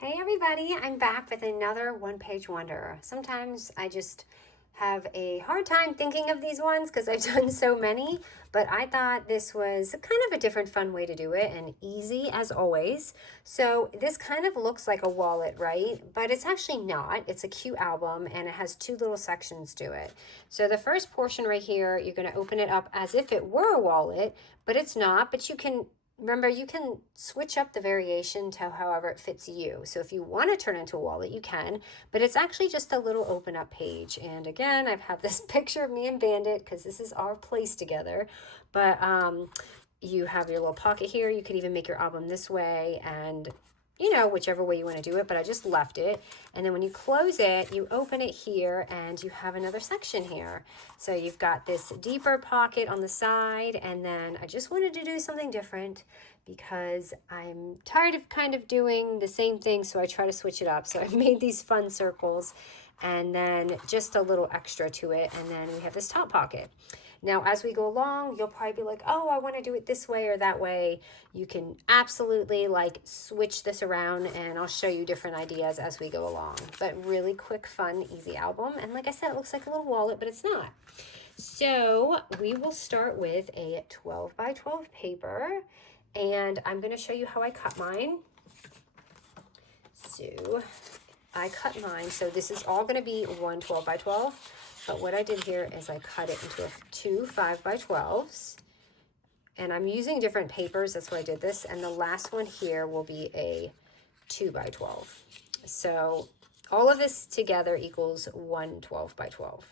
Hey everybody, I'm back with another one-page wonder. Sometimes I just have a hard time thinking of these ones because I've done so many, but I thought this was kind of a different fun way to do it and easy as always. So this kind of looks like a wallet, right? But it's actually not. It's a cute album and it has two little sections to it. So the first portion right here, you're going to open it up as if it were a wallet, but it's not, but you can remember, you can switch up the variation to however it fits you. So if you want to turn it into a wallet, you can, but it's actually just a little open up page. And again, I've had this picture of me and Bandit because this is our place together. But you have your little pocket here. You could even make your album this way and whichever way you want to do it, but I just left it. And then when you close it, you open it here and you have another section here. So you've got this deeper pocket on the side, and then I just wanted to do something different because I'm tired of kind of doing the same thing, so I try to switch it up. So I've made these fun circles and then just a little extra to it, and then we have this top pocket. Now, as we go along, you'll probably be like, oh, I want to do it this way or that way. You can absolutely like switch this around, and I'll show you different ideas as we go along. But really quick, fun, easy album. And like I said, it looks like a little wallet, but it's not. So we will start with a 12 by 12 paper, and I'm going to show you how I cut mine. So I cut mine. So this is all going to be one 12 by 12. But what I did here is I cut it into two 5 by 12s. And I'm using different papers, that's why I did this. And the last one here will be a 2 by 12. So all of this together equals one 12 by 12.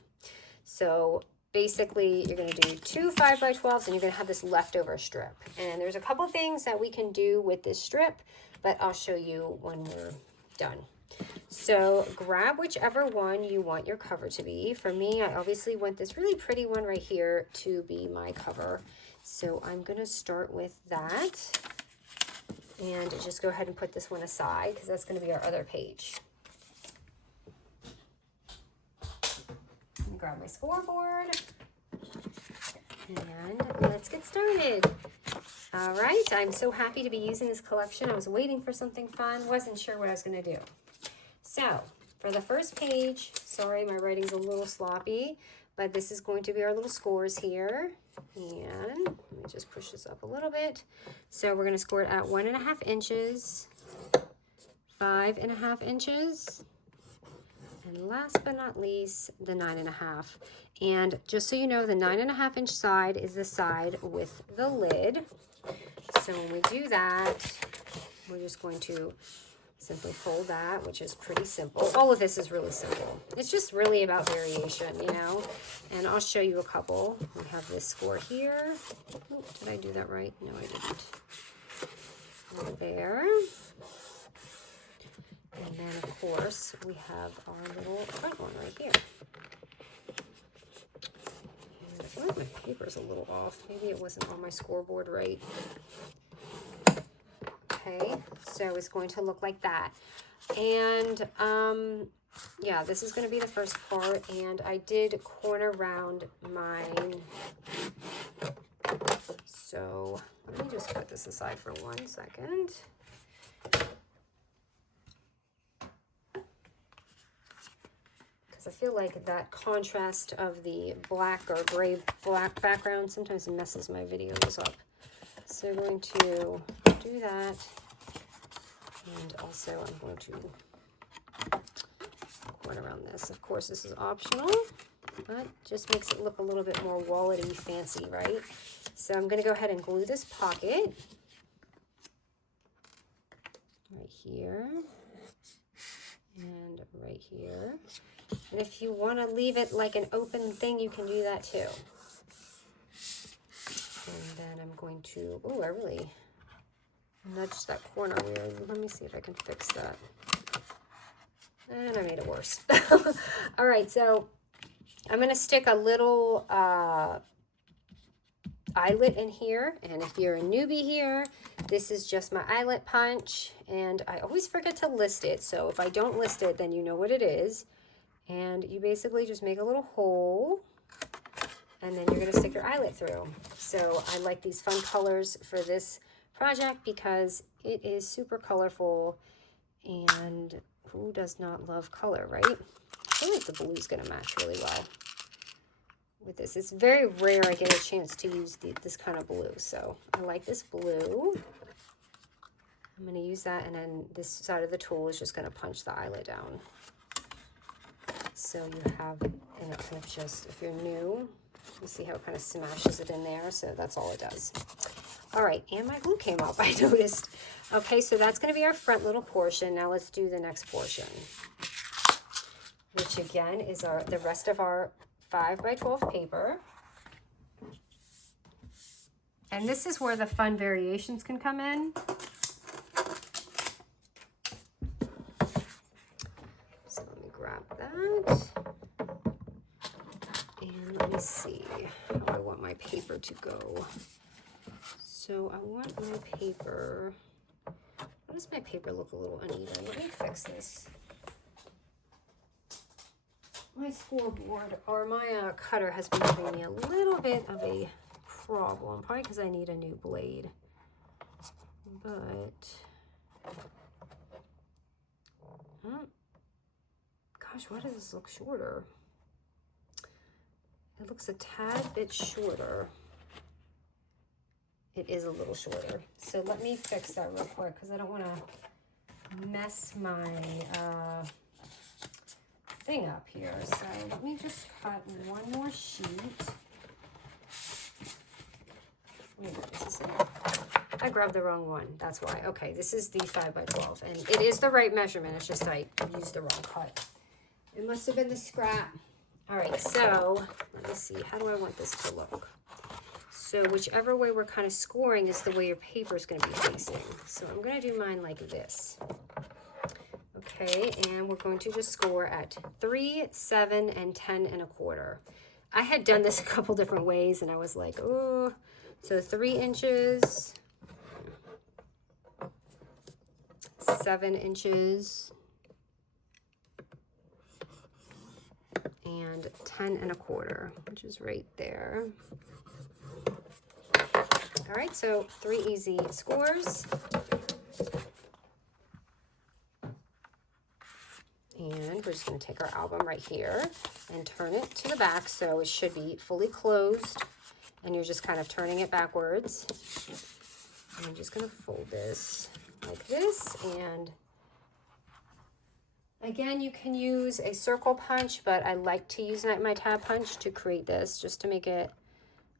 So basically you're gonna do two 5 by 12s and you're gonna have this leftover strip. And there's a couple things that we can do with this strip, but I'll show you when we're done. So grab whichever one you want your cover to be. For me, I obviously want this really pretty one right here to be my cover. So I'm going to start with that and just go ahead and put this one aside because that's going to be our other page. Grab my scoreboard and let's get started. All right, I'm so happy to be using this collection. I was waiting for something fun, wasn't sure what I was going to do. So for the first page, sorry, my writing's a little sloppy, but this is going to be our little scores here. And let me just push this up a little bit. So we're going to score it at 1.5 inches, 5.5 inches, and last but not least, the 9.5. And just so you know, the 9.5 inch side is the side with the lid. So when we do that, we're just going to simply fold that, which is pretty simple. All of this is really simple. It's just really about variation, and I'll show you a couple. We have this score here. Oh, did I do that right? No, I didn't. Over there. And then, of course, we have our little front one right here. And I feel like my paper's a little off. Maybe it wasn't on my scoreboard right. Okay, so it's going to look like that. And yeah, this is going to be the first part, and I did corner round mine. So let me just put this aside for 1 second. Because I feel like that contrast of the black or gray black background sometimes messes my videos up. So I'm going to do that, and also I'm going to corner around this. Of course, this is optional, but just makes it look a little bit more wallet-y fancy, right? So I'm going to go ahead and glue this pocket right here and right here. And if you want to leave it like an open thing, you can do that too. And then I'm going to, oh, I really nudged that corner weird. Let me see if I can fix that. And I made it worse. All right, so I'm going to stick a little eyelet in here. And if you're a newbie here, this is just my eyelet punch. And I always forget to list it. So if I don't list it, then you know what it is. And you basically just make a little hole, and then you're going to stick your eyelet through. So I like these fun colors for this project because it is super colorful And who does not love color, right? I feel like the blue is going to match really well with this. It's very rare I get a chance to use this kind of blue, so I like this blue. I'm going to use that, and then this side of the tool is just going to punch the eyelet down. So you have, and it kind of just, if you're new, you see how it kind of smashes it in there, so that's all it does. All right, and my glue came up, I noticed. Okay, so that's going to be our front little portion. Now let's do the next portion, which again is the rest of our 5x12 paper. And this is where the fun variations can come in. So let me grab that. And let me see how I want my paper to go. So I want my paper, why does my paper look a little uneven? Let me fix this. My scoreboard, or my cutter has been giving me a little bit of a problem, probably because I need a new blade. But, gosh, why does this look shorter? It looks a tad bit shorter. It is a little shorter. So let me fix that real quick because I don't want to mess my thing up here. So let me just cut one more sheet. Wait, this is it. I grabbed the wrong one. That's why. Okay, this is the 5x12, and it is the right measurement. It's just I used the wrong cut. It must have been the scrap. All right, so let me see. How do I want this to look? So whichever way we're kind of scoring is the way your paper is going to be facing. So I'm going to do mine like this. Okay, and we're going to just score at 3, 7, and 10 1/4. I had done this a couple different ways, and I was like, oh, so 3 inches, 7 inches, and 10 1/4, which is right there. All right, so 3 easy scores. And we're just going to take our album right here and turn it to the back so it should be fully closed. And you're just kind of turning it backwards. And I'm just going to fold this like this. And again, you can use a circle punch, but I like to use my tab punch to create this just to make it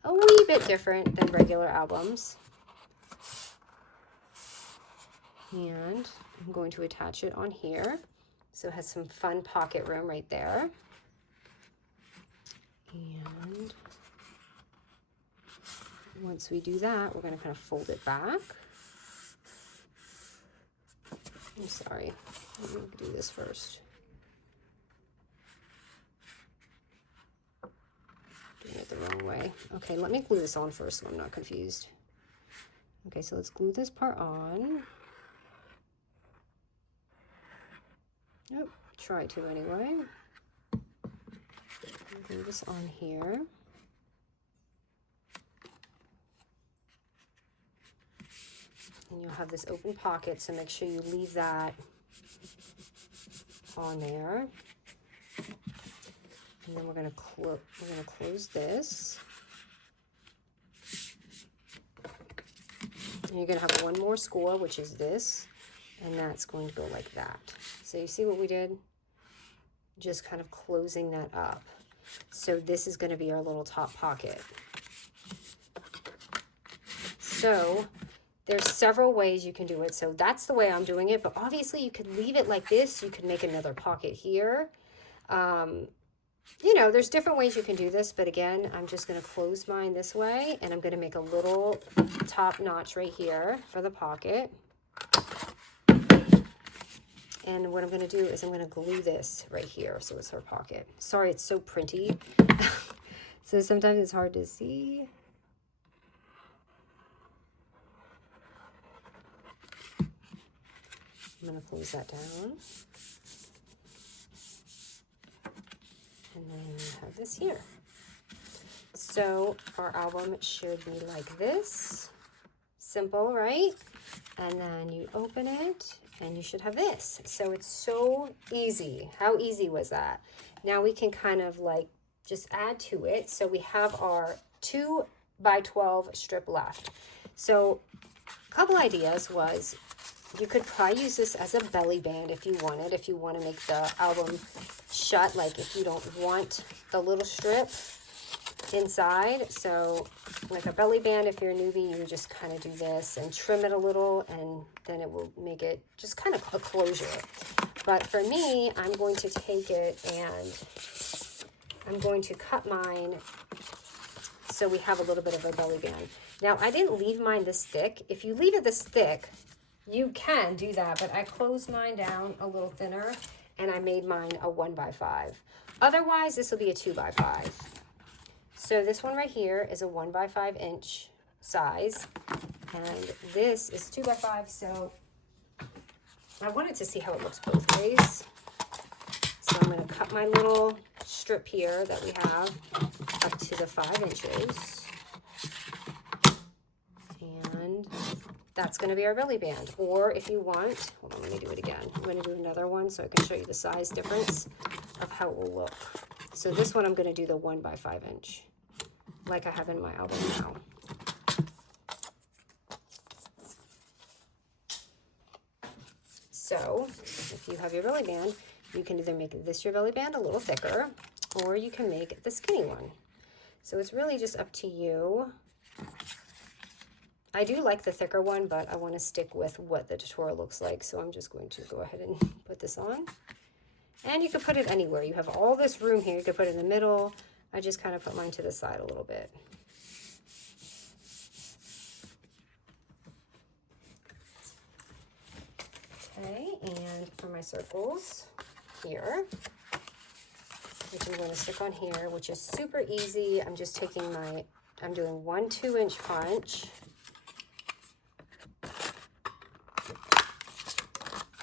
a wee bit different than regular albums. And I'm going to attach it on here. So it has some fun pocket room right there. And once we do that, we're going to kind of fold it back. I'm sorry, let me do this first. Doing it the wrong way. Okay, let me glue this on first so I'm not confused. Okay, so let's glue this part on. Nope, try to anyway. Glue this on here. And you'll have this open pocket, so make sure you leave that on there. And then we're going to close this. And you're going to have one more score, which is this, and that's going to go like that. So you see what we did? Just kind of closing that up. So this is going to be our little top pocket. So there's several ways you can do it. So that's the way I'm doing it, but obviously you could leave it like this. You could make another pocket here. You know, there's different ways you can do this, but again, I'm just going to close mine this way, and I'm going to make a little top notch right here for the pocket. And what I'm going to do is I'm going to glue this right here so it's her pocket. Sorry, it's so printy. So sometimes it's hard to see. I'm going to close that down. And then you have this here. So our album should be like this. Simple, right? And then you open it and you should have this. So it's so easy. How easy was that? Now we can kind of like just add to it. So we have our 2 by 12 strip left. So a couple ideas was you could probably use this as a belly band if you wanted, if you want to make the album shut, like if you don't want the little strip inside. So like a belly band, if you're a newbie, you just kind of do this and trim it a little, and then it will make it just kind of a closure. But for me, I'm going to take it and I'm going to cut mine so we have a little bit of a belly band. Now, I didn't leave mine this thick. If you leave it this thick, you can do that, but I closed mine down a little thinner and I made mine a 1 by 5. Otherwise, this will be a 2 by 5. So this one right here is a 1 by 5 inch size, and this is 2 by 5. So I wanted to see how it looks both ways. So I'm going to cut my little strip here that we have up to the 5 inches. And that's going to be our belly band. Or if you want, hold on, let me do it again. I'm going to do another one so I can show you the size difference of how it will look. So this one I'm going to do the 1 by 5 inch, like I have in my album now. So if you have your belly band, you can either make this your belly band a little thicker, or you can make the skinny one. So it's really just up to you. I do like the thicker one, but I want to stick with what the tutorial looks like. So I'm just going to go ahead and put this on. And you can put it anywhere. You have all this room here. You could put it in the middle. I just kind of put mine to the side a little bit. Okay, and for my circles here, which I'm going to stick on here, which is super easy. I'm just taking I'm doing 1 2-inch punch.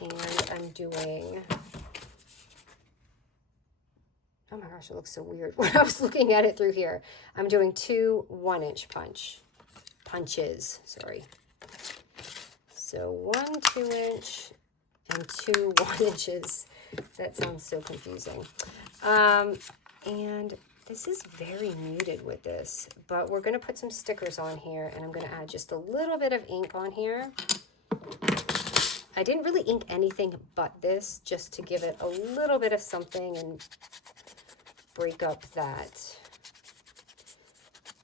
And I'm doing, oh my gosh, it looks so weird when I was looking at it through here. I'm doing 2 1-inch punches, sorry. So 1 2-inch and 2 1 inches. That sounds so confusing. And this is very muted with this, but we're gonna put some stickers on here, and I'm gonna add just a little bit of ink on here. I didn't really ink anything but this, just to give it a little bit of something and break up that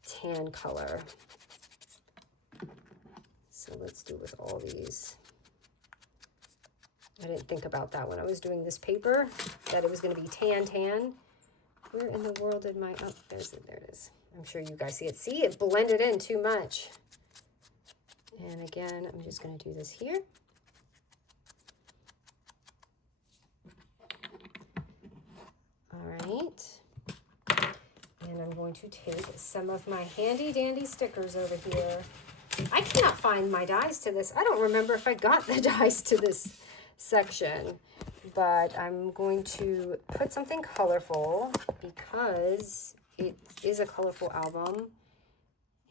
tan color. So let's do with all these. I didn't think about that when I was doing this paper, that it was going to be tan. Where in the world did my, oh, there it is. I'm sure you guys see it. See, it blended in too much. And again, I'm just going to do this here. All right, and I'm going to take some of my handy dandy stickers over here. I cannot find my dies to this. I don't remember if I got the dies to this section, but I'm going to put something colorful because it is a colorful album,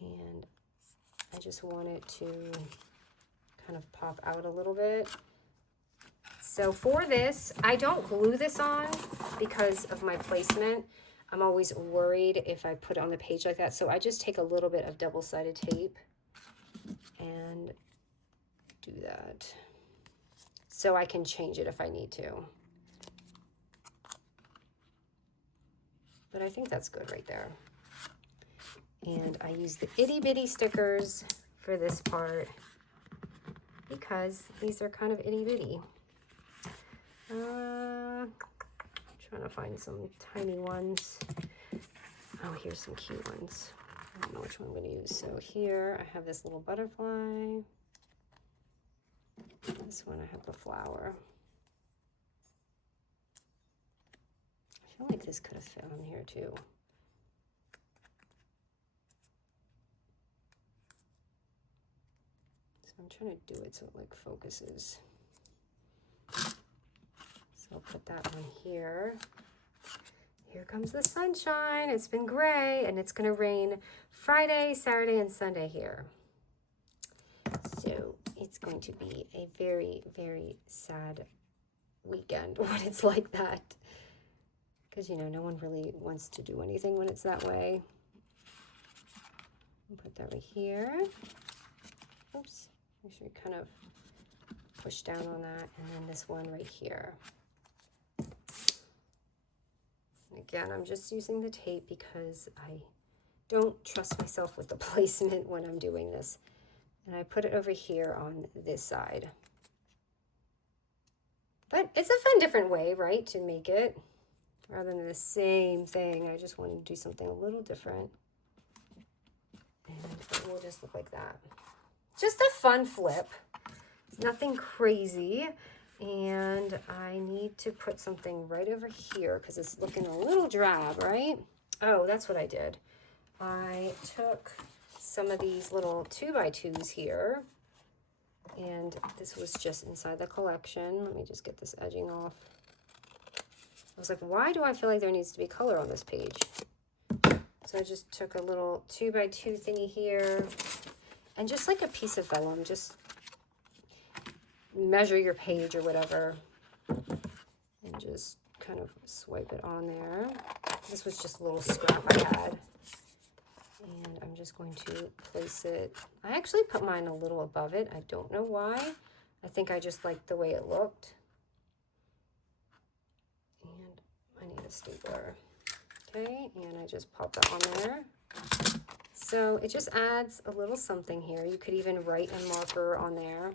and I just want it to kind of pop out a little bit. So for this, I don't glue this on because of my placement. I'm always worried if I put it on the page like that. So I just take a little bit of double-sided tape and do that. So I can change it if I need to. But I think that's good right there. And I use the itty bitty stickers for this part because these are kind of itty bitty. Trying to find some tiny ones. Oh, here's some cute ones. I don't know which one I'm going to use. So here I have this little butterfly. This one I have the flower. I feel like this could have fit on here too. So I'm trying to do it so it like focuses. So I'll put that on here. Here comes the sunshine. It's been gray and it's going to rain Friday, Saturday, and Sunday here. So it's it's going to be a very, very sad weekend when it's like that. Because, you know, no one really wants to do anything when it's that way. I'll put that right here. Oops. Make sure you kind of push down on that. And then this one right here. Again, I'm just using the tape because I don't trust myself with the placement when I'm doing this. And I put it over here on this side. But it's a fun different way, right, to make it. Rather than the same thing, I just wanted to do something a little different. And it will just look like that. Just a fun flip. It's nothing crazy. And I need to put something right over here because it's looking a little drab, right? Oh, that's what I did. I took some of these little 2x2s here, and this was just inside the collection. Let me just get this edging off. I was like, why do I feel like there needs to be color on this page? So I just took a little 2x2 thingy here, and just like a piece of vellum, just measure your page or whatever, and just kind of swipe it on there. This was just a little scrap I had. And I'm just going to place it. I actually put mine a little above it. I don't know why. I think I just liked the way it looked. And I need a stapler. Okay, and I just pop that on there. So it just adds a little something here. You could even write in marker on there.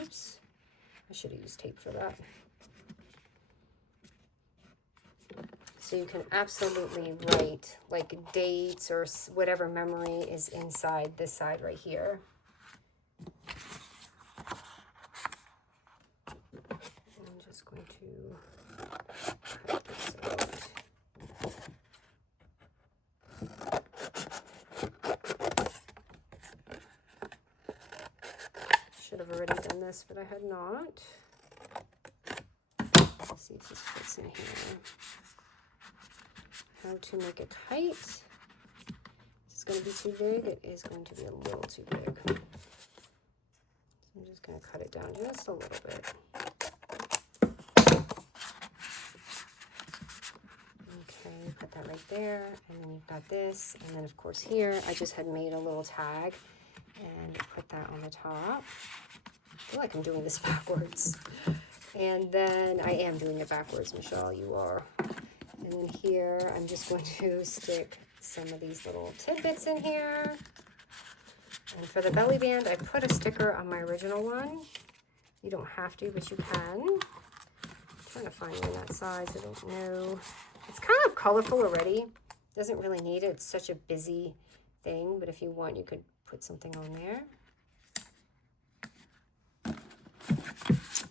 Oops, I should have used tape for that. So you can absolutely write like dates or whatever memory is inside this side right here. I'm just going to cut this out. Should have already done this, but I had not. Let's see if this fits in here. How to make it tight. Is this going to be too big? It is going to be a little too big. So I'm just going to cut it down just a little bit. Okay, put that right there. And then you've got this. And then, of course, here, I just had made a little tag and put that on the top. I feel like I'm doing this backwards. And then I am doing it backwards, Michelle. You are. And then here, I'm just going to stick some of these little tidbits in here. And for the belly band, I put a sticker on my original one. You don't have to, but you can. I'm trying to find one that size. I don't know. It's kind of colorful already. Doesn't really need it. It's such a busy thing. But if you want, you could put something on there.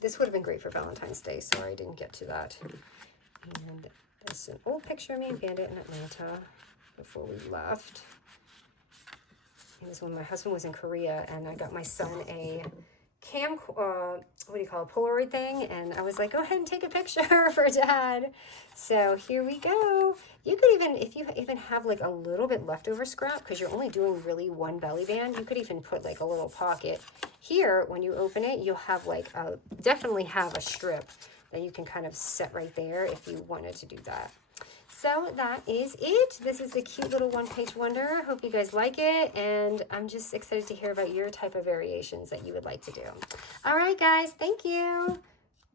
This would have been great for Valentine's Day. Sorry I didn't get to that. And that's an old picture of me and Bandit in Atlanta before we left. It was when my husband was in Korea, and I got my son a what do you call it, Polaroid thing, and I was like, go ahead and take a picture for Dad. So here we go. You could even, if you even have like a little bit leftover scrap, because you're only doing really one belly band, you could even put like a little pocket here. When you open it, you'll have like definitely have a strip that you can kind of set right there if you wanted to do that. So that is it. This is a cute little one-page wonder. Hope you guys like it, and I'm just excited to hear about your type of variations that you would like to do. All right, guys, thank you.